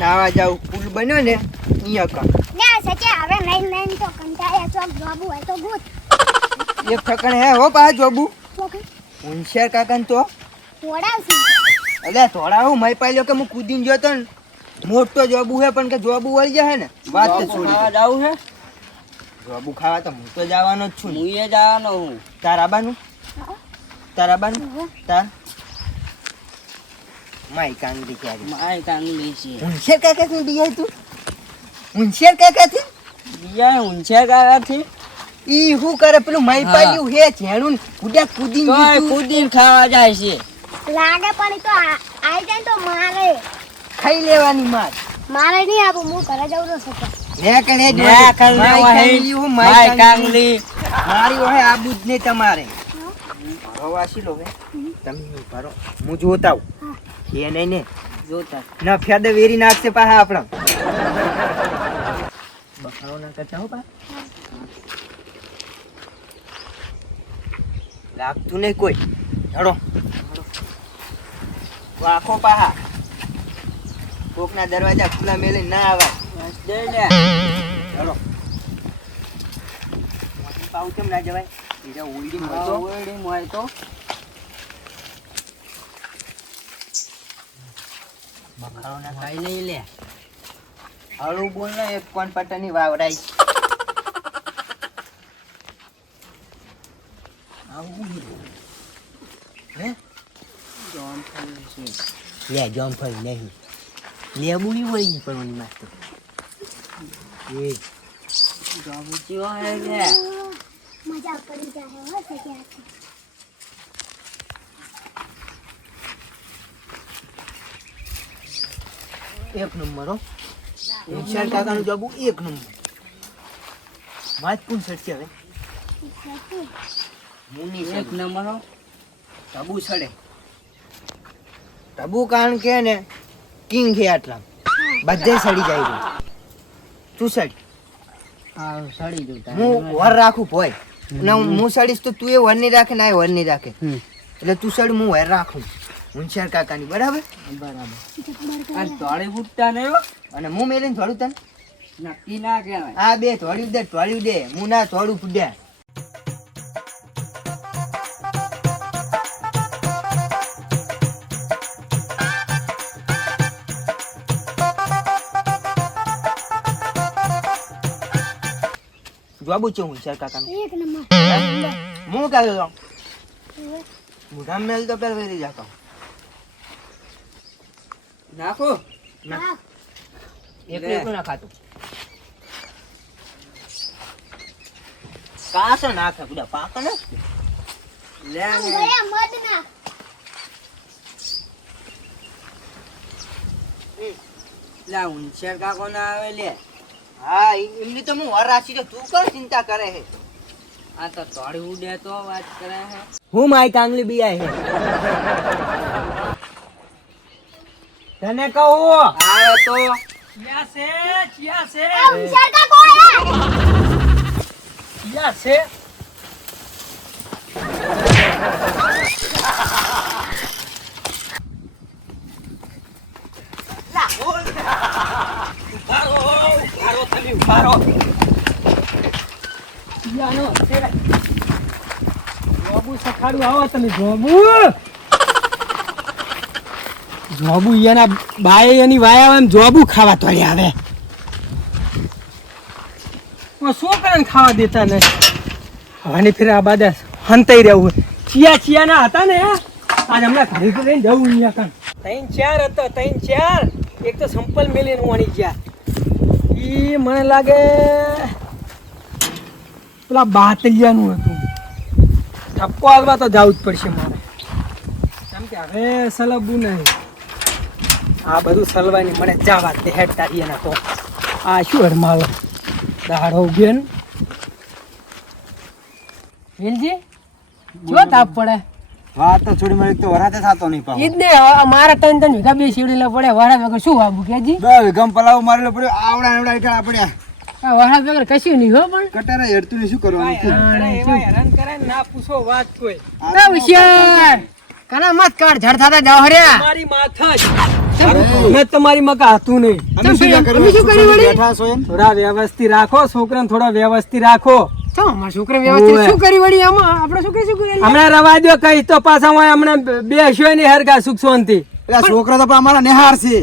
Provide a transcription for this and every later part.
નાવા જાવ પુલ બન્યો ને અહીંયા કા ના સચે હવે નહીં તો કંટાળ્યા ચોક જોબુ હોય તો ગુત એક ઠકણ હે હો પા જોબુ ચોક હોનશિયાર કાકાને તો થોડાવસી અલે થોડા હું મય પાલ્યો કે હું કૂદીને ગયો તો ને મોટો જોબુ હે પણ કે જોબુ વળી જાય ને વાત તો છોડી ખાવા જાવું છે જોબુ ખાવા તો હું તો જવાનો જ છું ને. હું એ જવાનો હું તારા બાનું તાર માય કાંગરી ક્યારે માય કાંગલી છે હોનશિયાર કાકા થી બીયા તું હોનશિયાર કાકા થી બીજા ઊંચા કાકાથી ઈ હું કરે પેલું મય હા. પાલ્યું હે જેણું કુદ્યા કૂદીને તોય ગયું તું. કૂદીને ખાવા જાય છે લાગે પણ ઈ તો આઈ જાય તો મારે ખાઈ લેવાની માર નહીં આપું હું ઘરે જવું તો સચે ને કણે જ ને કને માય વાહે. કાંગલી હું માય માય કાંગલી કાંગલી મારી ઓહે આબુ જ નહીં તમારે વાસી લો હે તમે ભરો હું જોતા આવું કે નહીં ને જોતા ના ફેદ વેરી નાખશે પાહા આપણા બખાડો ના કરતા હો પા લાગતું નહીં કોઈ હડો વાખો પાહા કોકના દરવાજા ખુલ્લા મેલે ના આવાય બસ દે લે હડો પાઉ કેમ ના જવાય બીજા ઓઈડી મળતો ઓયડી મોય તો બખાડો ના ખાઈ લઈ લે હળું બોલ ને એક કોણ પટ્ટાની વાવરાઈ હે જોન ખાઈ છે લે જોમફળ નહીં લેબુની વળી નહીં પડવાની માસ્તર એ જોબુચી હોય લે મજા પડી જાય હો સચે એક નંબર હો વિશાલ કાકાનું જોબુ એક નંબર માત કોણ સડશે હવે મુની એક નંબર હો તબુ સડે તબુ કારણ કે ને કિંગ છે આટલા બધે સડી જાય છે તું સડ હા સડી જતા હું વર રાખું ભોય ને હું સડીશ તો તું એ વર નહીં રાખે ના એ વર નહીં રાખે એટલે તું સડ હું વર રાખું હોનશિયાર કાકાની બરાબર બરાબર આ તોડે ફૂટતા નહીં હો અને હું મેલીને થોડું તને નક્કી ના કહેવાય આ બે થોડ્યું દે હું ના થોડું ફૂટ્યા જવાબુ છે હોનશિયાર કાકાનું એક નંબર હું કાઢો તો મોઢા મેલ તો પેલા વેરી જાતો નાખો હા એકલું એકલું ના ખાતું કાસો નાખે બધા પાક ને લે આમ ને ગયા મત ના લા ઊંચા કાકો ના આવે લે હા એમની તો હું વર રાખી તો તું કર ચિંતા કરે હે આ તો તોડી ઉડે તો વાત કરે હે હું મારી કાંગલી બી આય હે તને કહું આવે તો હોશિયાર કા કોઈ હે જોબુ એના બાય એની વાયા એમ જોબુ ખાવા તોડી આવે શું કરે ખાવા દેતા ને હવાની ફેર આ બાદ હંતાઈ રહેવું ચિયા ના હતા ને આજ હમણાં ઘરે તો લઈને જવું અહીંયા કાન 3-4 હતો 3-4 એક તો સંપલ મેલીને વણી ગયા ઈ મને લાગે પેલા બાતલિયાનું હતું ઠપકો આવવા તો જવું જ પડશે મારે કેમ કે હવે સલબું નહીં આ બધું સલવાની મને જાવા તે હેડ તારી એના તો આ શું હરમાલો દાડો ઉગેન વેલજી જો તાપ પડે વાત તો થોડી મારી તો વરાતે થાતો નહીં પાવ ઈદ ને મારા 3 વીઘા બે શીવડેલા પડે વરાત વગર શું વાબુ કેજી બે ગમ પલાવ મારેલો પડ્યો આવડા આવડા એકલા પડ્યા આ વરાત વગર કશું નહીં હો પણ કટારા હેડતું ને શું કરવાનું હેરાન કરે ના પૂછો વાત કોઈ એ હોશિયાર કના મત કાઢ ઝડ થાતા જાવ હર્યા મારી માથા જ મેં તમારી મકા હતું નહીં. અમે શું ના કર્યું? અમે શું કર્યું વળી? બેઠા છો એમ થોડા વ્યવસ્થિત રાખો છોકરાને, થોડા વ્યવસ્થિત રાખો. તો અમારા છોકરા વ્યવસ્થિત ઓવે. શું કરી વળી આમાં આપણે શું કર્યું હમણાં રવા દો કઈ તો પાછા હોય હમણાં બેસ્યો નહીં હરગા સુખ શાંતિ. એટલે આ છોકરા તો પણ અમારા નિહાર છે.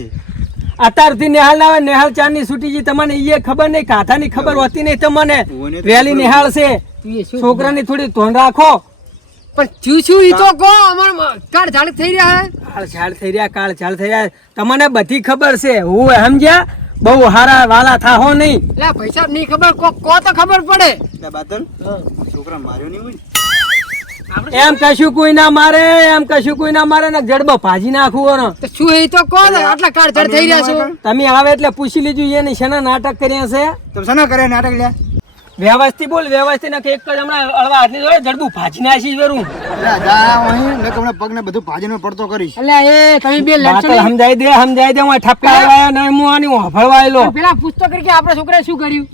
અત્યારથી નિહાળ ના આવે, નિહાળ ચારની છૂટી જી તમને એ ખબર નહીં, કાથાની ખબર હોતી નહીં તમને. ઓને તો વહેલી નિહાળ છે. છોકરાની થોડી ધોન રાખો. પણ શું શું ઈ તો કહો અમાર કાળ ઝાડ થઈ રહ્યા હે કાળ ઝાડ થઈ રહ્યા, કાળ ઝાડ થઈ રહ્યા, તમને બધી ખબર છે. હું સમજ્યા, બહુ હારા વાલા થાહો નહીં. એટલે પૈસા નહીં ખબર કો તો ખબર પડે. એટલે બાદલ છોકરા માર્યો નહીં હોય એમ કશું કોઈ ના મારે, એમ કશું કોઈ ના મારે ને જડબો ભાજી નાખવું ને. તો શું ઈ તો કહો ને આટલા કાળ ઝાડ થઈ રહ્યા છે. તમે આવે એટલે પૂછી લીધું એને શેના નાટક કર્યા છે. તમે શાના કરે નાટક લ્યા? વ્યવસ્થિત બોલ, વ્યવસ્થિત નાખ. એક જ હમણાં અળવા હાથની જોડે જડબું ભાજી નાખી વરું. એટલે જા અહીં ને તમને પગ ને બધું ભાજીનો પડતો કરીશ. એટલે એ તમે બે લડશો વાતો નહીં. સમજાઈ દે હું ઠપકા આવ્યા નહીં, હું આની હફળવાયેલો. પેલા પૂછતો કરી કે આપણા છોકરાએ શું કર્યું.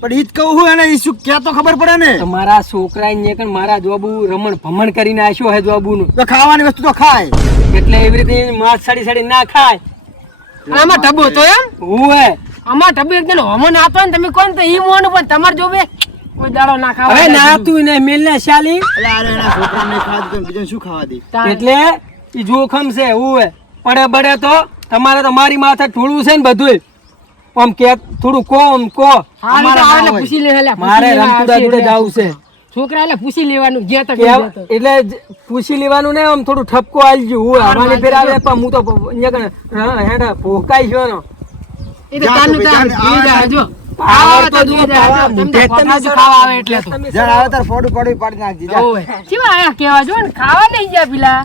પણ ઈ જ કહું હું એને ઈ શું ક્યાં તો ખબર પડે ને. તમારા છોકરા અહીંયા કણ મારા જોબુ રમણ ભમણ કરીને આશ્યો હે જોબુનું. તો ખાવાની વસ્તુ તો ખાય. એટલે એવી રીતે માસ સડી સડી ના ખાય. અને આમાં ટબો હતો એમ હું હે આમાં ટબો એકદમ હોમો નાતો ને તમે કોણ તો ઈ મોનું પણ તમારે જોવે કોઈ દાડો ના ખાવા. હવે નાતું ને મેલ ને શાલી. એટલે આરે એના છોકરાને નહીં ખાવા દે તો બીજાને શું ખાવા દે? એટલે ઈ જોખમ છે. હું હે પડે બડે તો તમારે તો મારી માથે ઢોળવું છે ને બધું. આમ કે થોડું કોમ કો હાલ તો આવે એટલે પૂછી લે એટલે મારે રમતુડા જોડે જાવું છે. છોકરા એટલે પૂછી લેવાનું જે તો એટલે પૂછી લેવાનું ને આમ થોડું ઠપકો આલજો. હું આવવાની ફેર આવે પણ હું તો અહીંયા હેડા ભોકાઈ ગયો નો. એ તો તાનું તાર ભી જાય જો પાવર તો ભી જો જાય પાવર જો. મુઠે તમને તમે ખાવા આવે એટલે તો જ્યારે આવે ત્યારે ફોટું પાડી પાડી નાખજે જા. ઓય કેવા આયા કેવા જો ને ખાવા નહીં ગયા પેલા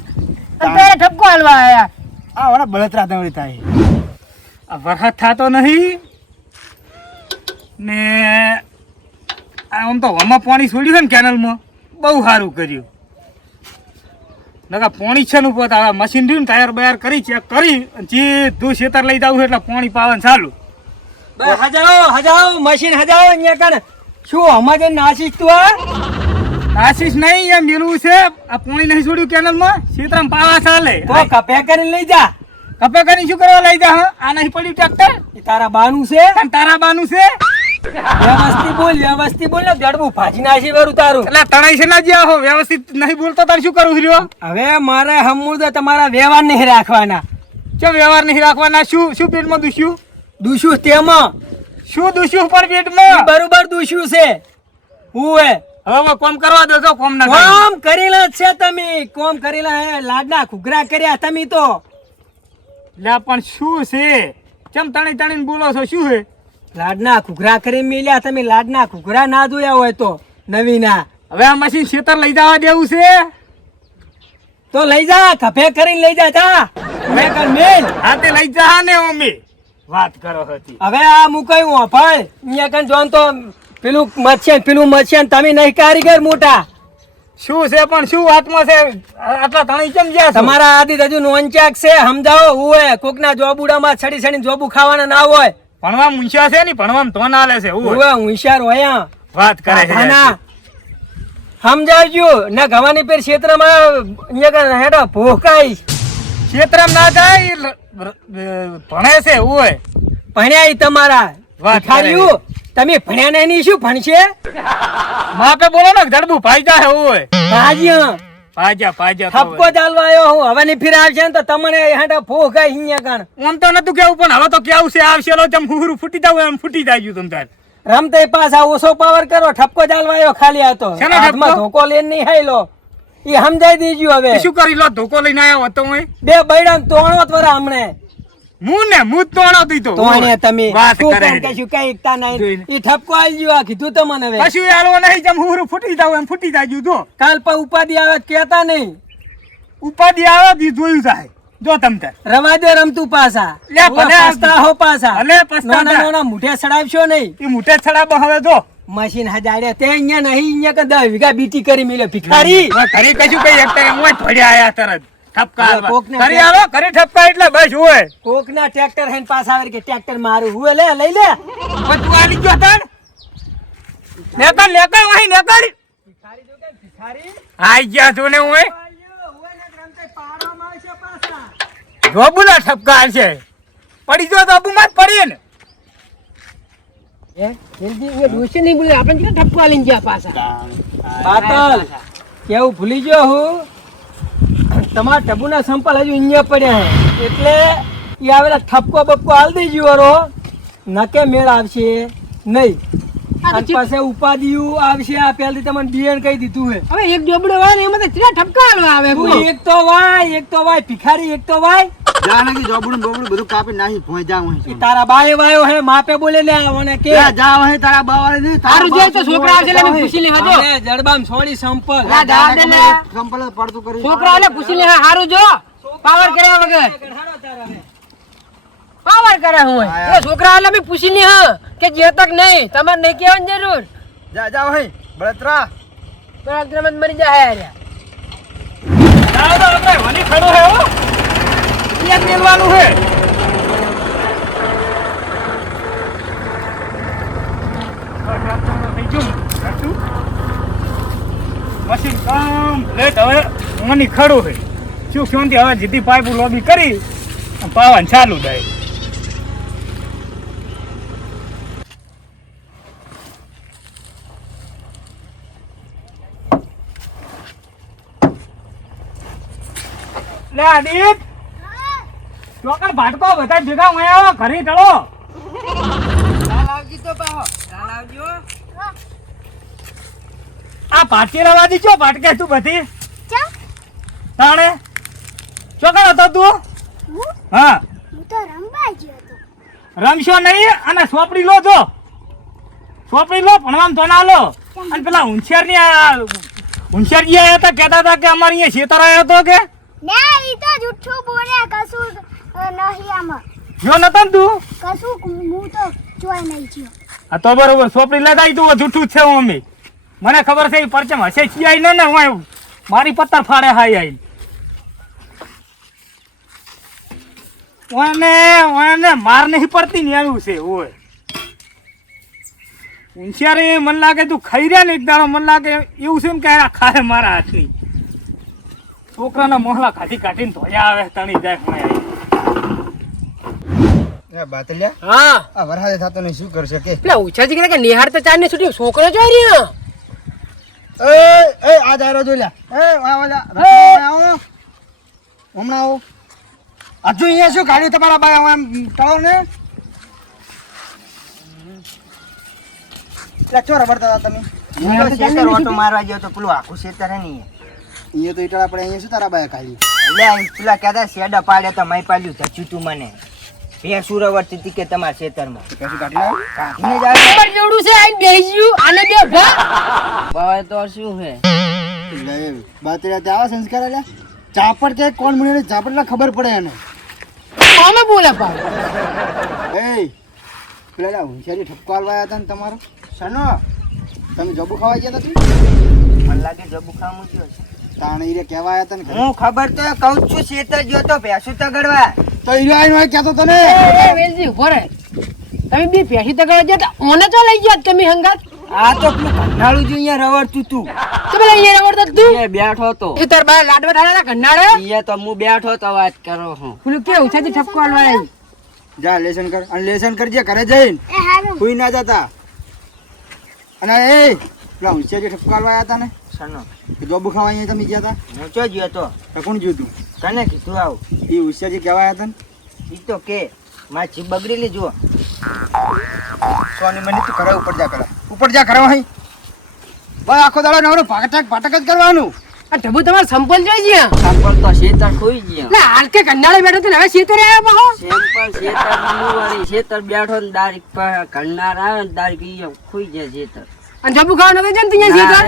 અત્યારે ઠપકો હાલવા આયા. આ વડા બળતરા દવડી થાય. આ વરસાદ થતો નહીં ને આમ તો હમણાં પાણી છોડ્યું છે ને કેનલમાં બહુ સારું કર્યું. નકા પાણી છે ને ઉપર આ મશીન રહ્યું ને ટાયર બાયર કરી ચેક કરી સીધું ખેતર લઈ જવું એટલે પાણી પાવાનું ચાલુ. હજાઓ મશીન હજાઓ અહીંયા કણ શું અમારે નાસીસ તું આ આશીષ નહીં એમ મેળવું છે. આ પાણી નહીં છોડ્યું કેનલમાં ખેતરમાં પાવા ચાલે. તો કપે કરીને લઈ જા. કપે કરીને શું કરવા લઈ જા? હા આ નહીં પડ્યું ટ્રેક્ટર એ તારા બાનું છે. તારા બાનું છે. વ્યવસ્થિત બોલ ને જડબું ભાજી નાસી વરું તારું. એટલે તણાઈ છે ના જ્યાં હો વ્યવસ્થિત નહીં બોલતો તારે શું કરવું રહ્યો? હવે મારે હમુર તમારા વ્યવહાર નહીં રાખવાના. ચો વ્યવહાર નહીં રાખવાના. શું શું પેટમાં દુશ્યું? દુશ્યું તેમાં શું દુશ્યું પણ પેટમાં? બરોબર દુશ્યું છે. હું હે હવે કોમ કરવા દો છો. કોમ ના થાય. કોમ કરેલા જ છે તમે. કોમ કરેલા હે લાડના ઘૂઘરા કર્યા તમે તો. લે પણ શું છે? ચમ તણી તણીને બોલો છો? શું છે? લાડના ઘૂઘરા કરી મેલ્યા તમે. લાડના ઘૂઘરા ના જોયા હોય તો નવીના. હવે આ મશીન ખેતર લઈ જવા દેવું છે. તો લઈ જા, કફે કરીને લઈ જા જા. મેં કર મેલ. હા તે લઈ જા ને અમે વાત કરો હતી. હવે આ મુકાયું અફળ અહીંયા કન જોન તો પેલું મચ્છેન તમે નહીં કારીગર મોટા. શું છે પણ શું વાતમાં છે? આટલા તણી કેમ ગયા છો? તમારા આદિ હજુ નોંચાક છે. સમજાવો. હું કોકના જોબુડામાં છડી છડી જોબુ ખાવાના ના હોય. ભણવા મુંશિયા છે ને ભણવામાં તો ના લે છે. હું હોશિયાર હોય વાત કરે છે. સમજાવજો ના ગવાની પેર ક્ષેત્રમાં અહીંયા હેડા ભોકાઈ ક્ષેત્રમાં ના જાય ભણે છે. હોય ભણ્યા ઈ તમારા વાત ભિખારીઓ. તમે ભણ્યા ને એની શું ભણશે? માપે બોલો ને જડબું ભાઈ જાય. હોય ભાજ્યા પાજા ઠપકો ચાલવા આવ્યો હું. હવે ની ફિર આવશે ને તો તમને હેડા ભોકાઈ અહીંયા કણ. આમ તો નતું કેવું પણ હવે તો કેવું છે. આવશે જેમ હુરું ફૂટી જાવ એમ ફૂટી જાય તમ તાર. રમતે પાછા ઓછો પાવર કરો. ઠપકો ચાલવા આવ્યો ખાલી હતો. શેનો હાથમાં ઠપકો? ધોકો લઈને નહીં હાયલો. ઈ સમજાઈ દીજો હવે. શું કરી લો? ધોકો લઈને આવ્યો હતો હું. બે બૈડા તોણો તવરા હમણે હું ને હું જ તોણો દીધો. તોણે તમે વાત શું કરે કામ છે. કશું કઈ એકતા નહીં. જોઈને. ઈ ઠપકો આલજો આ કીધું તો મને હવે. કશું આલો નહીં. જેમ હુરું ફૂટી જાવ એમ ફૂટી જાય. જો કાલ પર ઉપાધિ આવે તો કહેતા નહીં. ઉપાધિ આવે દી જોયું જાય. જો તમ તાર રવા દે રમતું પાછા. લે ભલે પસ્તાહો પાછા. ભલે પસ્તાતા. નાના નાના મુઠે સડાવશો નહીં. એ મોટે છડાબો હવે જો મશીન હજાડે તે અહીંયા નહીં. અહીંયા કે 10 વીઘા બીટી કરી મેલ્યો ભિખારી. ઘરે કશું કઈ એક તારે હું થોડી આયા તરત ઠપકા આલવા. કોકને ઘરે આવો ઘરે ઠપકા એટલે બસ હોય. કોક ના ટ્રેક્ટર હેન પાસ આવે કે ટ્રેક્ટર મારું હુએ લે લઈ લે. પણ તું આલી ગયો તાર નેકર વહી નેકર આઈ ગયા તું ને હું જોબુના ઠપકા છે પડી જો તો અબુમાં જ પડીએ ને જલ્દી એ ડોશી નહીં બોલે આપણે કેટલા ઠપકા લઈને ગયા પાછા પાતલ કેવું ભૂલી ગયો હું તમારા ટબુના સંપલ હજુ અહીંયા પડ્યા છે એટલે એ આવેલા ઠપકો બપકો હાલ દઈ જીવારો નકે મેળ આવશે નહીં અને પાસે ઉપાધિયું આવશે આ પહેલથી તમને બિયન કહી દીધું હે હવે એક જોબડો હોય ને એમાં તો કેટલા ઠપકા હાલવા આવે તું બોલો. એક તો વાય ભિખારી એક તો વાય જા નાખી જોબડું બોબડું બધું કાપી નાખી ભોય જા ઈ વहीं તારા બાએ વાયો હે માપે બોલે લે આવને કે જા વहीं તારા બાવાળે નહીં સારું જોઈએ તો છોકરા આવશે એટલે અમે પૂછી લે હજો અમે જડબામ છોડી સંપલ ના દાવ દે ને સંપલ પડતું કરી છોકરા એટલે પૂછી લે સારું જો પાવર કર્યા વગર પાવર કરે હું એ છોકરા એટલે અમે પૂછી લે હ કે જે તક નહીં તમારે નહીં કહેવાની જરૂર જા વहीं બળતરા તો અગ્રમત મરી જાય યાર ચાલો તો આપણે વની ખડો હે હો ત્યાં મેલવાનું હે મશીન કમ્પ્લેટ હવે વની ખડો હે શું શાંતિ હવે જીતી પાઇપ લોબી કરી પાવન ચાલુ થાય લે આદિત ચોકર ભાટકો બધા ભેગા હું આવો ઘરે ટળો આ ભાટકી રવાજી છો ભાટકે તું બધી ચા તાણે ચોકર હતો તું હું હા હું તો રમવા ગયો હતો રમશો નહીં અને સોપડી લો જો સોપડી લો ભણવામાં તો ના લો અને પેલા હોશિયારની હોશિયારજી આવ્યા હતા કહેતા હતા કે અમારે અહીંયા શેતર આવ્યો હતો કે ના ઈ તો જુઠ્ઠું બોલે કશું નહીં આમાં જો નતો ને તું કશું હું તો જોઈ નહીં ગયો આ તો બરોબર સોપડી લેતા તું જૂઠું જ છે હું મમ્મી મને ખબર છે એ પરચમ હશે ચિયાઈ ન ને હું મારી પત્તર ફાડે હાઈ આઈ ઓને માર નહીં પડતી ને એવું છે ઓય હોશિયારી મને લાગે તું ખાઈ રહ્યા ને એક દાડો મને લાગે એવું છે ને કે આ ખાય મારા હાથની છોકરાના મોહલા કાઢી કાઢીને ધોયા આવે તણી જાય હું એ બાતલ્યા હા આ વરસાદ થતો નહીં શું કરશે કે પેલા ઉછાજી કે નિહાર તો ચાર ને છૂટી છોકરો જોઈ રહ્યો એ આ દાયરો જોઈ લે આવો હમણાં આવો હજુ અહીંયા શું કાઢ્યું તમારા ભાઈ આમ ટાળો ને ચોર રબડતા હતા તમે હું તો ખેતર ઓટો મારવા ગયો તો પેલું આખું ખેતર હે નહીં અહીંયા તો ઈટાળા પડે અહીંયા શું તારા ભાઈ કાઢ્યું એટલે પેલા કહેતા શેડા પાડે તો મેં પાડ્યું જચ્યું તું મને બે સુરવર્તી હતી કે તમારા ખેતરમાં કશું કાઢી લાવ કાઢીને જ આવ્યો. ખબર જેવડું છે આઈ બેસી ગયું આને બે ભા ભાવે તો શું હે બાતલ્યા તે આવા સંસ્કાર આલ્યા ચાપડ કે કોણ મળે ચાપડ ખબર પડે એને કોને બોલે પાવ એ પેલા હોશિયારી ઠપકો આલવાયા હતા ને તમારો સનો તમે જબુ ખાવા ગયા હતા મને લાગે જબુ ખામું ગયો છે. તાણે ઈરે કહેવા આવ્યા હતા ને ઘરે. હું ખબર તો કહું જ છું ખેતર ગયો તો ભેંસું તગડવા તો ઈરે આવીને હોય કહેતો તને એ વેલજી ઉભો રહે તમે બી પેશી તો કરવા ગયા તા ઓને તો લઈ ગયા તમે હંગાત આ તો પેલું કંટાળું જો અહીંયા રવડતું તું તમે લઈ ગયા રવડતો તું એ બેઠો તો એ તાર બા લાડવા થાળા કન્નાળે એ તો હું બેઠો તો વાત કરો હું પેલું કે ઉછાજી ઠપકો આલવાય જા લેસન કર અને લેસન કરજે ઘરે જઈને એ હારું કોઈ ના જતા અને એ પેલા હોશિયારી ઠપકો આલવાયા હતા ને સનો કે જબુ ખાવા અહીંયા તમે ગયા હતા હું ચો ગયો તો તો કોણ જોયું કને કીધું આવું એ હોશિયારી કહેવાયા હતા ને ઈ તો કે મારી જીભ બગડેલી જુઓ સોની મને તું કરે ઉપર જા કરે અહીં બસ આખો દાડો નવરો પાટક જ કરવાનું આ ઢબુ તમારે સંપલ જોઈ ગયા સંપર્ક તો શેતર ખોઈ ગયા એટલે હાલ કે કન્નાળે બેઠો તો ને હવે શેતરે આવ્યો બહો સેમ્પલ શેતર વાળી શેતર બેઠો ને દારી ઘરનાર આવે ને દારી પી ખોઈ જાય શેતર અને ઢબુ ખાવા નતો જાય ને ત્યાં શેતર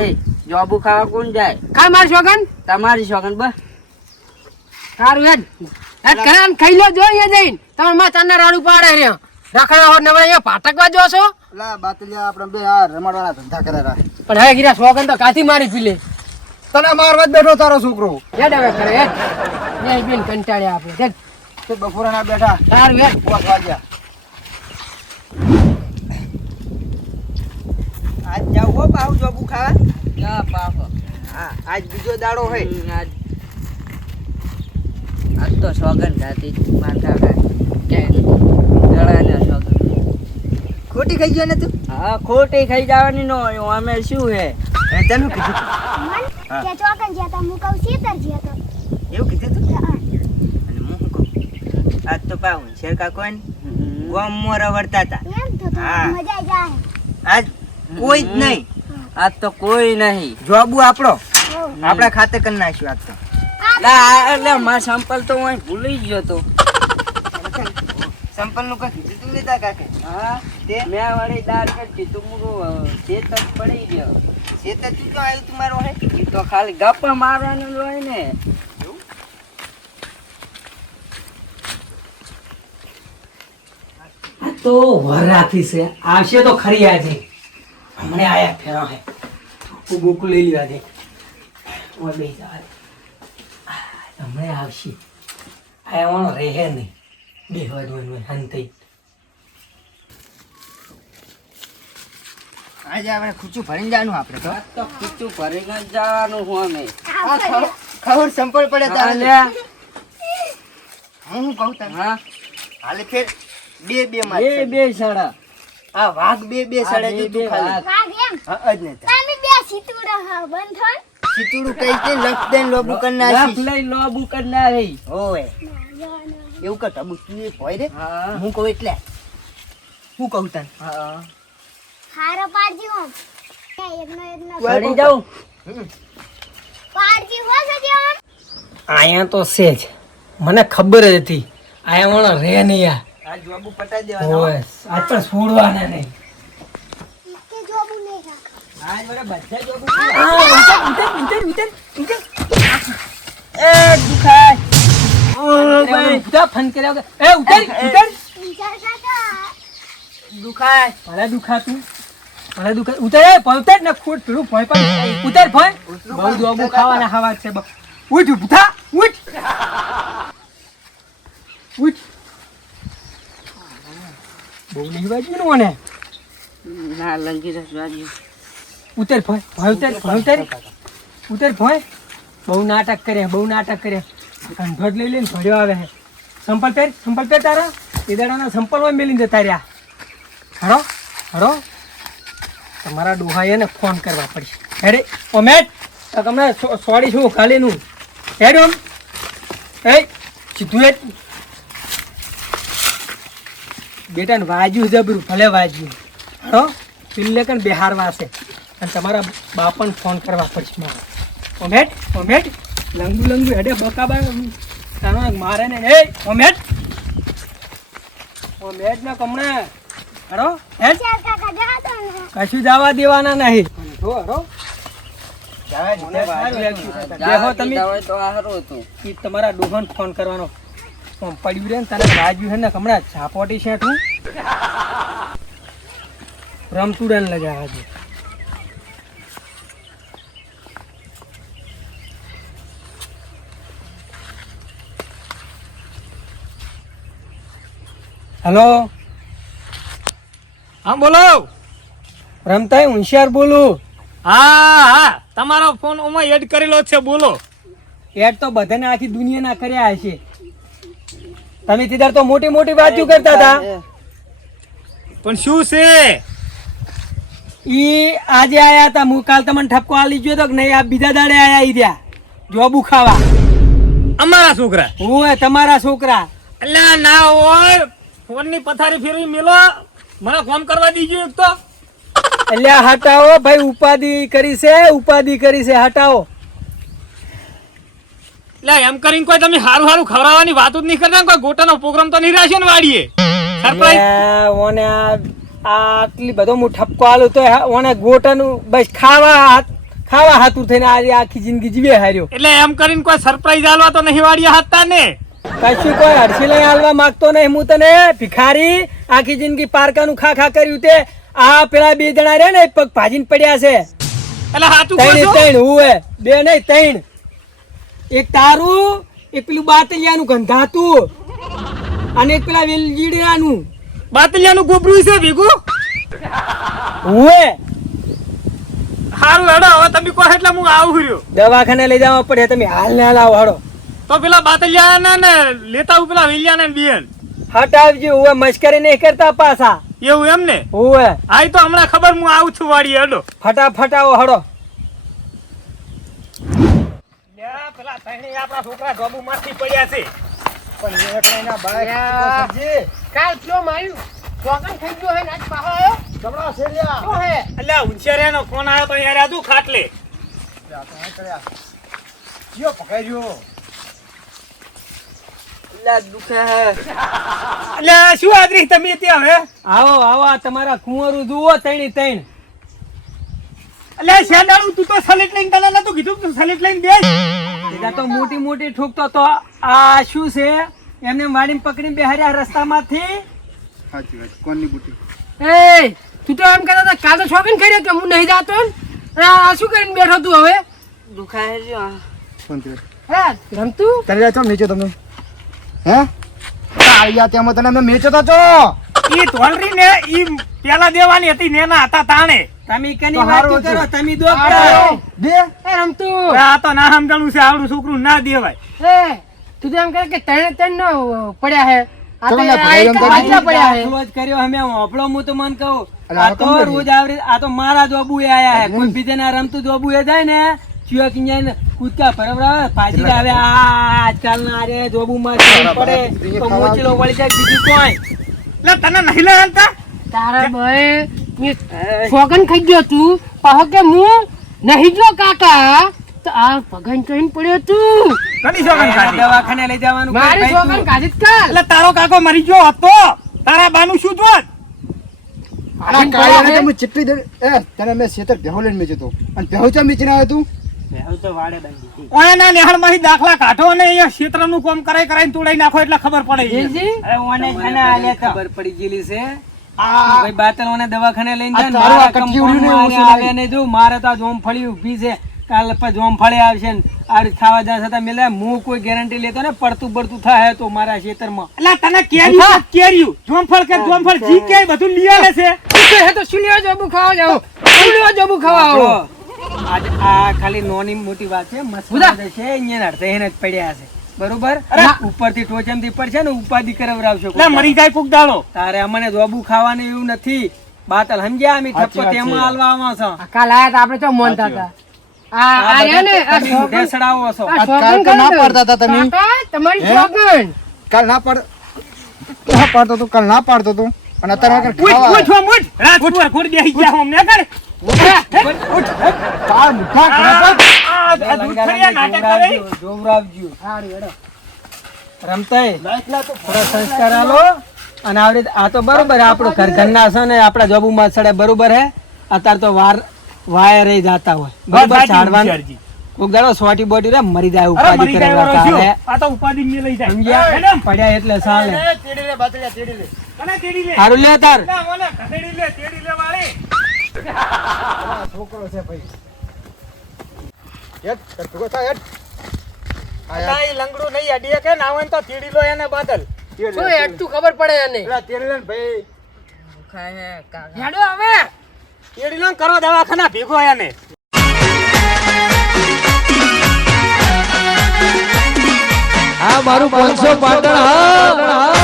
જોબુ ખાવા કોણ જાય ખા માર શોગન તમારી શોખન બસ સારું હેડ હેડ કરે આમ ખાઈ લો જો અહીંયા જઈને તમે માં ચાંદના રાડું પાડે રહ્યા રખડા હોર નવરા અહીંયા પાટકવા જો છો લા બાતલિયા આપણે બે આ રમાડવાના ધંધા કરેલા પણ હવે ગીરા શોગન તો કાથી મારી પી લે તને મારવા જ બેઠો તારો છોકરો હેડ હવે કરે હેડ બે બેન કંટાળ્યા આપણે હેડ તે બપોરે ના બેઠા સારું હેડ 5 વાગ્યા આજ જાવ હો બાહુ જબુ ખાવા જા પાપો હા આજ બીજો દાડો હોય આજ તો સોગંદ હતી મારા કાકા કે દડાના સોગંદ. ખોટી ખાઈ ગયો ને તું? હા ખોટી ખાઈ જવાની નો અમે શું હે હે તને કીધું તું? મન કે ચોકન જ્યાં તો હું કહું સીતર જ્યાં તો એવું કીધું તું? હા. અને હું શું કહું? આજ તો પાવું શેરકા કોણ ગોમ મોરા વળતા હતા. એમ તો હા. મજા જાય. આજ કોઈ જ નહીં. આજ તો કોઈ નહીં. જોબુ આપણો હો. આપણા ખાતે કરી નાખ્યું આજ તો. એટલે મારા સંપલ તો હું ભૂલી ગયો તો. સંપલ નું કઈ કીધું તું નતા કાકે? હા તે મેં વળી દાળ કરી તું મૂકું ચેત જ પડી ગયો. શેતર તું તો આવ્યું તું મારો હે? ઈ તો ખાલી ગપ્પા મારવાનું જ હોય ને. આ તો વરાથી છે આવશે તો ખરી આજે હમણે આયા ફેરો હે હું બુક લઈ લીધા છે ઓય બે જા હમણે આવશે આયા વાળો રહે નહીં બે વધવાનું હંતઈ આજે આપણે ખુચું ભરીને જવાનું આપણે તો. આજ તો ખીચું ભરીને જ જવાનું હું અમે. આ ખબર સંપલ પડે હા, તારે. લે. હું શું કહું તને? હા હાલે ફેર બે બે માં બે સાડા આ વાઘ બે આ સડે બે જો બે તું ખાલી. વાઘ. વાઘ એમ હા જ ને તાર. તમે બે સીતુડા હા બંધ હોય ચીતુડું કઈ છે લખ દઈને લોબુ કરી લપ નાખીશ. લઈ લોબુ કરી નાખી. ઓય ના એવું કર તબુ તું એ ભોય રે. હા હું કહું એટલે હું કહું તને? હા હારો પાડજી હો એકનો પડી જાઉં. પાડજી હો સજી હો આયા તો છે જ મને ખબર જ હતી આયા વાળો રહે નહીં આ આ જોબુ પટાઈ દેવાનો. ઓય આજ પણ છોડવાના નહીં કે જોબુ નહીં ખા આજ વડે બધા જોબુ એ દુખાય. ઉતાર ફન કર્યા વગર. એ ઉતાર ઉતાર વિચાર કાકા દુખાય. મને દુખાતું મને દુખા ઉતાર એ પહોંચે ને ખોટ પેલું ભોય પણ ઉતાર ભોય બહુ જોબુ ખાવાના ખાવા છે ઉઠ ઉઠા ઉઠ ઉઠ બહુ નહીં વાગ્યું ને ના લંગી રસ વાગ્યું. ઉતાર ભોય ભોય ઉતાર ભોય ઉતાર ઉતાર ભોય બહુ નાટક કરે કંઠોટ લઈ લઈને ભર્યો આવે છે સંપલ પેર તારા એ દાડાના સંપલમાં મેલીને જતા રહ્યા હરો હરો તમારા ડોહાએ ને ફોન કરવા પડશે હેડે ઓમેટ તમને સોડી છું ખાલીનું હેડ ઓમ એ સીધું હેડ બેટાને વાજ્યું જબરું ભલે વાજ્યું હરો પેલે કણ બિહારમાં છે અને તમારા બાપાને ફોન કરવા પડશે મારે ઓમેટ લંગુ હેડે બકાબા તારો મારે ને એ ઓમેટ ને કમણે હરો હેડ વિચાર કાકા જાતો ને કશું જવા દેવાના નહીં જો હરો જવા દે. મને સારું લાગ્યું. જાવા બેહો તમે દીધા હોય તો હારું હતું. ઈ તમારા ડોહન ફોન કરવાનો આમ પડ્યું રે ને તને વાજ્યું છે ને હમણાં ઝાપોટી શેઠું રમતુડાને લગાવા દે હેલો હા બોલો. રમતાય હોશિયાર બોલું હા તમારો ફોન ઓમાં એડ કરેલો છે બોલો. એડ તો બધાને આખી દુનિયાના કર્યા હશે તમે તીધાર તો મોટી મોટી વાતો કરતા હતા પણ શું છે? ઈ આજે આયા હતા હું કાલ તમને ઠપકો આલી ગયો તો કે નહીં આ બીજા દાડે આયા ઈ ત્યાં જોબુ ખાવા અમારા છોકરા હું તમારા છોકરા અલ્યા ના હોય ફોન ની પથારી ફેરવી મેલો મને ફોન કરવા દીજો એક તો. એટલે હટાવો ભાઈ ઉપાધિ કરી છે હટાવો એટલે એમ કરીને કોઈ તમે હારું હારું ખવડાવવાની વાતો જ નહીં કરતા ને કોઈ ગોટાનો પ્રોગ્રામ તો નહીં રાખ્યો ને વાડીએ સરપ્રાઈઝ. એટલે ઓને આટલી બધો હું ઠપકો આલું તો ઓને ગોટાનું બસ ખાવા હાથું થઈને આજે આખી જિંદગી જીવે હાર્યો એટલે એમ કરીને કોઈ સરપ્રાઈઝ આલવા તો નહીં વાડીએ હાથતા ને. કશું કોઈ હરસી લઈ હાલવા માંગતો નહીં હું તને ભિખારી આખી જિંદગી પારકાનું ખા કર્યું તે આ પેલા બે જણા રે ને પગ ભાજીને પડ્યા છે એટલે હાચું કહો છો? ત્રણ હુએ બે નહીં ત્રણ એક તારું એક પેલું બાતલિયાનું ગંધાતું અને એક પેલા વેલજીડાનું બાતલિયાનું ગોબરું છે ભેગું. હુએ હારું હેડો હવે તમે કહો એટલે હું આવું રહ્યો. દવાખાને લઈ જવા પડે તમે હાલ ને હાલ આવો હળો તો પેલા બાતલિયા ને લેતા આવું પેલા વેલિયા ને બેન હટાવજી હુએ મશ્કરી નહીં કરતા પાછા એવું એમ ને હુએ આઈ તો હમણાં ખબર હું આવું છું વાડી હેડો ફટાફટ આવો હડો પેલા તઈને આપણા છોકરા ડોબુ માંથી પડ્યા છે પણ એકલાના બાઈક સમજી કાલ કયો માર્યું ચોકન થઈ ગયો હે ને આજ પાહો આવ્યો જબડા શેરિયા શું હે અલ્યા ઉંચેરિયાનો ફોન આવ્યો તો યાર આદુ ખાટલે જીઓ પકડ્યો લા દુખે હે અલ્યા શું આદરી તમે ત્યાં હવે આવો આવો આ તમારા કુંવરું જુઓ તણી તણ અલ્યા શેડાળું તું તો સલેટ લઈને તને નતું કીધું તું સલેટ લઈને બેસ એના તો મોટી મોટી ઠોકતો તો આ શું છે એમને વાડીને પકડીને બેહાર્યા રસ્તામાંથી સાચી વાત કોણની બુટી એ તું તો એમ કહેતા હતા કાલ તો શોખીન કર્યો કે હું નહીં જાતો ને અને આ શું કરીને બેઠો તું હવે દુખાય છે કોણ તે હે રમતું તને તો મેચો તમે હે આયા તેમાં તને અમે મેચો તો છો ઈ તોલરી ને ઈ પેલા દેવાની હતી ને એના હતા તાણે તમે કની તો વાત હારું કરો હતું. તમે દો દે એ રમતું આ તો ના સમજાણું છે આવડું છોકરું ના દેવાય એ તું તો એમ કહે કે ત્રણે ત્રણ નો પડ્યા હે આ તો તમે ના આ એક ભગાઈ વાંચલા પડ્યા હે રોજ કર્યો અમે હોપળો હું તો મન કહું અરે આ આ તો કેમ રોજ આવરે આ તો મારા જોબુ આયા હે કોઈ બીજે ના રમતું જોબુ એ જાય ને ચિયો કિંજન કૂદકા પરવરા પાજી આવે આ આજકાલ ના આરે જોબુ માં પડે તો મોચીલો વળી જાય બીજું કોઈ એટલે તને નહીં લે હાલતા તારા ભાઈ શોખન ખાઈ ગયો તું પાહો કે હું નહીં જો કાકા તો આ પગન કહીને પડ્યો તું કની સોગન ખાધી દવાખાને લઈ જવાનું કોઈ મારી ભાઈ શોખન તું. કાઢી જ કાલ એટલે તારો કાકો મરી ગયો હતો તારા બાનું શું જોત આ કાળિયાને તો હું ચિત્રી દે એ તને મેં શેતર ભેહો લઈને મેચો તો અને ભેહો ચા મેચીને આવ્યો તું બેહુ તો વાડે બાંધી ઓયના નેહાળ માંથી દાખલા કાઢો અને અહીંયા ક્ષેત્રનું કામ કરાઈને તોડાઈ નાખો એટલે ખબર પડે છે. જીજી અરે ઓને ખાને આલે ખબર પડી ગયેલી છે ભાઈ બાતલ ઓને દવાખાને લઈને આ જાય તારું આ મારા કટકી ઉડ્યું ને કંપાઉન્ડમાં એવું આવે ને જો મારે તો આ જોમફળી ઊભી છે કાલ પર જોમફળી આવશે ને આ રીતે ખાવા જાય છતાં મેલે હું કોઈ ગેરંટી લેતો ને પડતું પડતું થાય તો મારા ખેતરમાં એટલે તને કેર્યું તો કેર્યું જોમફળ કે જોમફળ જી કે બધું લઈ આલે છે તું હે તો સુલિયો જોબુ ખાવા જાવ સુલિયો જોબુ ખાવા આવો આજે આ ખાલી નોની મોટી વાત છે ઉદા. મસ્ત છે અહીંયા અડધે એને જ પડ્યા છે બરોબર ઉપરથી ટોચમથી પડશે ને ઉપાધિ કરાવરાવશો એટલે મરી જાય કોક દાડો તારે અમને જોબુ ખાવાનું એવું નથી બાતલ સમજ્યા અમે સાચી ઠપકો વાત છે. તેમાં હાલવા આવા છો આ કાલ આયા તા આપણે તો મોનતા હતા આ રહ્યા ને આ તમે શોખન ઢેસડાવો છો આ આ શોખન કાલ તો ના કરે પાડતા હતા તમે. કાકા, તમારી હે? શોખન કાલ ના પાડતો તો કાલ ના પાડતો તો અને અત્યારે ઉઠ ખાવા ઉઠ હમ ઉઠ રાજકુમાર ખોડી બેહી ગયા હમ ને કર તાર મુઠા ખરાબ આ દૂધ ખરિયા નાટક કરે જોવરાવજો રમતાય થોડા સંસ્કાર આલો અને આવડે આ તો બરોબર આપણું ઘર ઘરના છે ને આપણા જોબુ માં સડે બરોબર હે અત્યારે તો વાયર જાતા હોય બરોબર ઝાડવાનું કોક દાડો સોટી બોટી રે મરી જાય અરે ઉપાધિ મરી કરે જાય વાળો તારે શું? આ તો ઉપાધિ ને લઈ જાય સમજ્યા મેડમ પડ્યા એટલે ચાલે તેડી લે બાતલિયા તેડી લે કને તેડી લે સારું લે તાર ના મને ખસેડી લે તેડી લે વાળી છોકરો છે ભાઈ હેટ કર ભેગો થા હેટ ના ઈ લંગડું નહીં અડીએ કે ના હોય ને તો તેડી લો એને બાદલ શું હેડ તું ખબર પડે એને પેલા તેડી લે ને ભાઈ હેડો હવે તેડી લો ને કરો દવાખાના ભેગો એને આ મારું 500 પાટણ હા